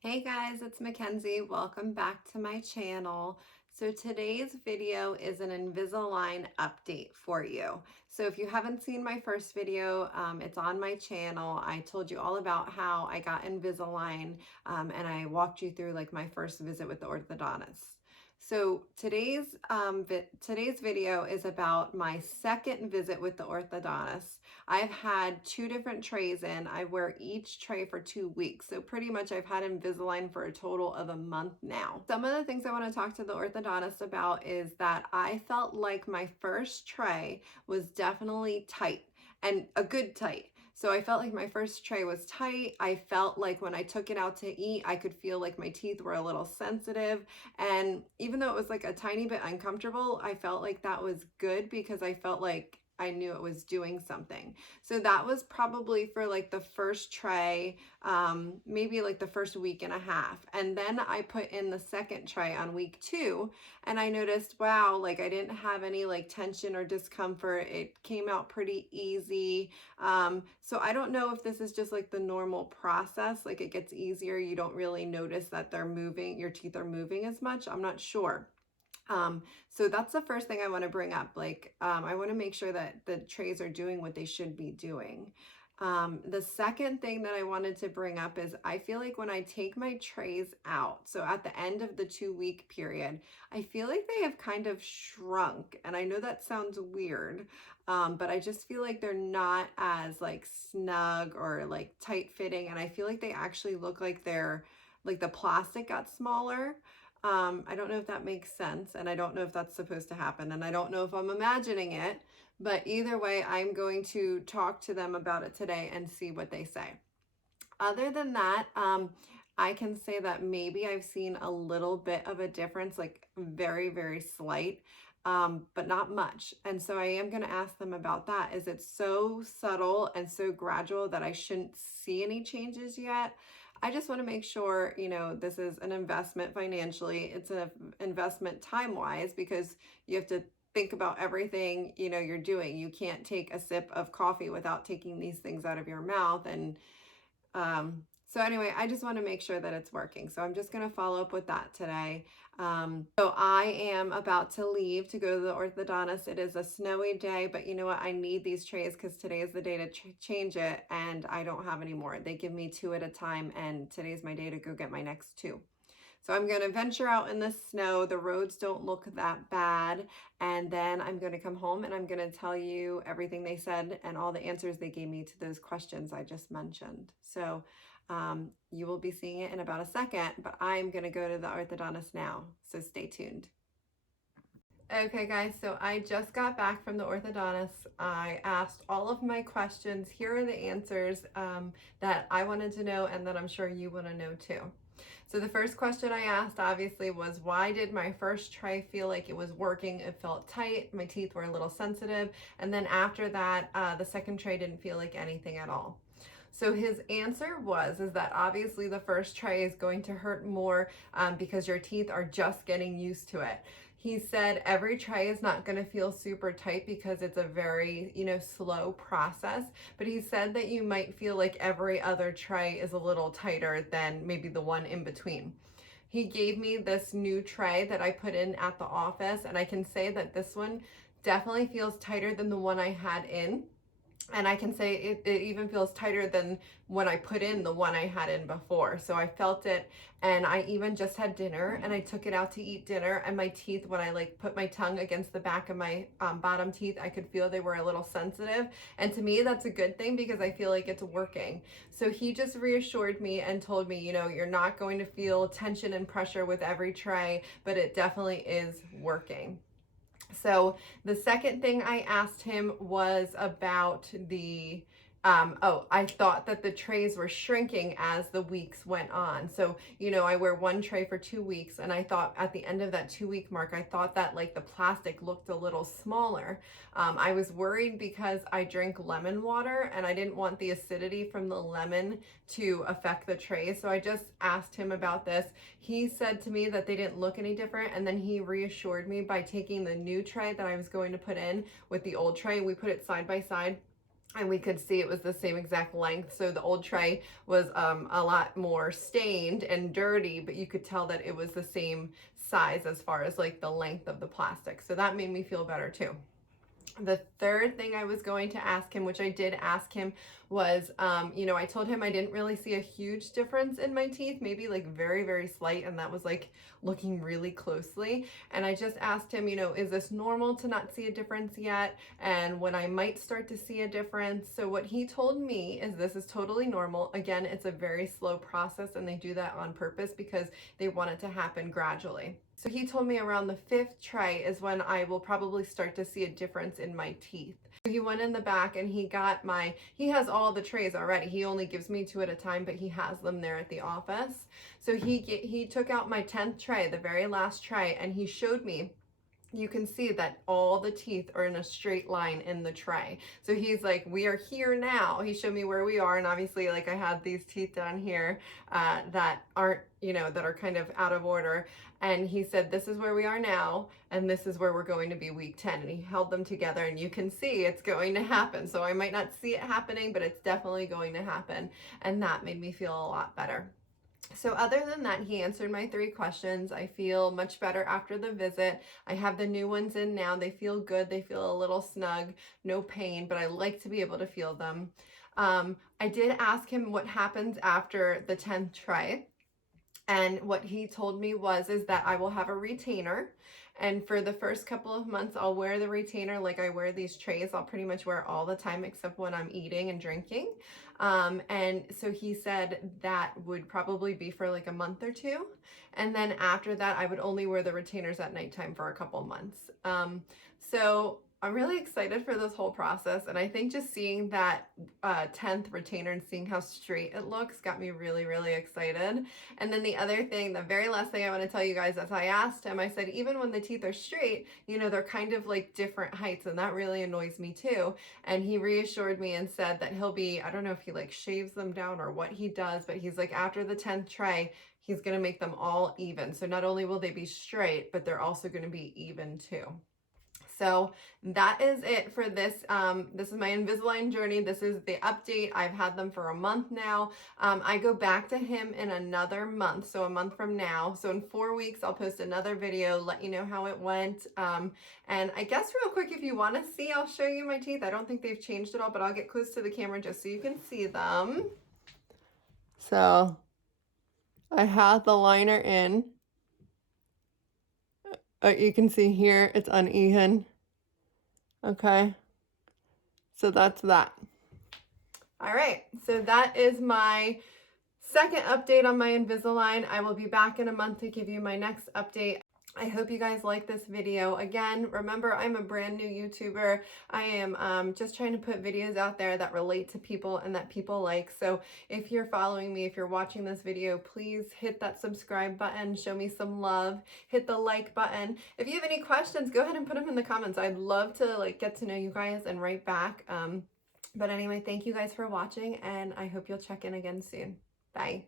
Hey guys, it's Mackenzie. Welcome back to my channel. So today's video is an Invisalign update for you. So if you haven't seen my first video, it's on my channel. I told you all about how I got Invisalign and I walked you through like my first visit with the orthodontist. So today's video is about my second visit with the orthodontist. I've had two different trays in. I wear each tray for 2 weeks. So pretty much I've had Invisalign for a total of a month now. Some of the things I want to talk to the orthodontist about is that I felt like my first tray was definitely tight and a good tight. So I felt like my first tray was tight. I felt like when I took it out to eat, I could feel like my teeth were a little sensitive. And even though it was like a tiny bit uncomfortable, I felt like that was good because I felt like I knew it was doing something. So that was probably for like the first tray, maybe like the first week and a half. And then I put in the second tray on week 2 and I noticed, wow, like I didn't have any like tension or discomfort. It came out pretty easy. So I don't know if this is just like the normal process, like it gets easier. You don't really notice that they're moving, your teeth are moving as much. I'm not sure. So that's the first thing I want to bring up. I want to make sure that the trays are doing what they should be doing. The second thing that I wanted to bring up is I feel like when I take my trays out, so at the end of the 2 week period, I feel like they have kind of shrunk. And I know that sounds weird, but I just feel like they're not as like snug or like tight fitting. And I feel like they actually look like they're like the plastic got smaller. I don't know if that makes sense, and I don't know if that's supposed to happen, and I don't know if I'm imagining it, but either way, I'm going to talk to them about it today and see what they say. Other than that, I can say that maybe I've seen a little bit of a difference, like very, very slight, but not much. And so I am going to ask them about that. Is it so subtle and so gradual that I shouldn't see any changes yet? I just want to make sure, this is an investment financially. It's an investment time-wise because you have to think about everything, you're doing. You can't take a sip of coffee without taking these things out of your mouth. And so anyway, I just want to make sure that it's working. So I'm just going to follow up with that today. So I am about to leave to go to the orthodontist. It is a snowy day, but you know what? I need these trays because today is the day to change it and I don't have any more. They give me 2 at a time and today's my day to go get my next 2. So I'm going to venture out in the snow. The roads don't look that bad. And then I'm going to come home and I'm going to tell you everything they said and all the answers they gave me to those questions I just mentioned. So you will be seeing it in about a second, but I'm going to go to the orthodontist now. So stay tuned. Okay guys, so I just got back from the orthodontist. I asked all of my questions. Here are the answers that I wanted to know and that I'm sure you want to know too. So the first question I asked obviously was, why did my first tray feel like it was working? It felt tight, my teeth were a little sensitive, and then after that, the second tray didn't feel like anything at all. So his answer is that obviously the first tray is going to hurt more because your teeth are just getting used to it. He said every tray is not going to feel super tight because it's a very, slow process. But he said that you might feel like every other tray is a little tighter than maybe the one in between. He gave me this new tray that I put in at the office, and I can say that this one definitely feels tighter than the one I had in. And I can say it even feels tighter than when I put in the one I had in before. So I felt it, and I even just had dinner and I took it out to eat dinner, and my teeth, when I like put my tongue against the back of my bottom teeth, I could feel they were a little sensitive. And to me, that's a good thing because I feel like it's working. So he just reassured me and told me, you're not going to feel tension and pressure with every tray, but it definitely is working. So the second thing I asked him was about the I thought that the trays were shrinking as the weeks went on. So, I wear one tray for 2 weeks, and I thought at the end of that 2 week mark, I thought that like the plastic looked a little smaller. I was worried because I drink lemon water and I didn't want the acidity from the lemon to affect the tray. So I just asked him about this. He said to me that they didn't look any different, and then he reassured me by taking the new tray that I was going to put in with the old tray. We put it side by side, and we could see it was the same exact length. So the old tray was a lot more stained and dirty, but you could tell that it was the same size as far as like the length of the plastic. So that made me feel better too. The third thing I was going to ask him, which I did ask him, was, I told him I didn't really see a huge difference in my teeth, maybe like very, very slight. And that was like looking really closely. And I just asked him, is this normal to not see a difference yet? And when I might start to see a difference. So what he told me is this is totally normal. Again, it's a very slow process, and they do that on purpose because they want it to happen gradually. So he told me around the 5th tray is when I will probably start to see a difference in my teeth. So he went in the back and he has all the trays already. He only gives me 2 at a time, but he has them there at the office. So he took out my 10th tray, the very last tray, and he showed me. You can see that all the teeth are in a straight line in the tray. So he's like, we are here now. He showed me where we are. And obviously, like, I had these teeth down here that aren't, that are kind of out of order. And he said, this is where we are now. And this is where we're going to be week 10. And he held them together, and you can see it's going to happen. So I might not see it happening, but it's definitely going to happen. And that made me feel a lot better. So other than that, he answered my 3 questions. I feel much better after the visit. I have the new ones in now. They feel good. They feel a little snug, no pain, but I like to be able to feel them. I did ask him what happens after the 10th tray. And what he told me is that I will have a retainer. And for the first couple of months, I'll wear the retainer like I wear these trays. I'll pretty much wear all the time except when I'm eating and drinking. And so he said that would probably be for like a month or 2. And then after that, I would only wear the retainers at nighttime for a couple months. So I'm really excited for this whole process. And I think just seeing that 10th retainer and seeing how straight it looks got me really, really excited. And then the other thing, the very last thing I want to tell you guys, as I asked him, I said, even when the teeth are straight, they're kind of like different heights, and that really annoys me too. And he reassured me and said that I don't know if he like shaves them down or what he does, but he's like, after the 10th tray, he's going to make them all even. So not only will they be straight, but they're also going to be even too. So that is it for this. This is my Invisalign journey. This is the update. I've had them for a month now. I go back to him in another month, so a month from now. So in 4 weeks, I'll post another video, let you know how it went. And I guess real quick, if you want to see, I'll show you my teeth. I don't think they've changed at all, but I'll get close to the camera just so you can see them. So I have the liner in. You can see here it's uneven. Okay, so that's that. All right, so that is my second update on my Invisalign. I will be back in a month to give you my next update. I hope you guys like this video. Again, remember, I'm a brand new YouTuber. I am just trying to put videos out there that relate to people and that people like. So if you're following me, if you're watching this video, please hit that subscribe button, show me some love, hit the like button. If you have any questions, go ahead and put them in the comments. I'd love to get to know you guys and write back. But anyway, thank you guys for watching, and I hope you'll check in again soon. Bye.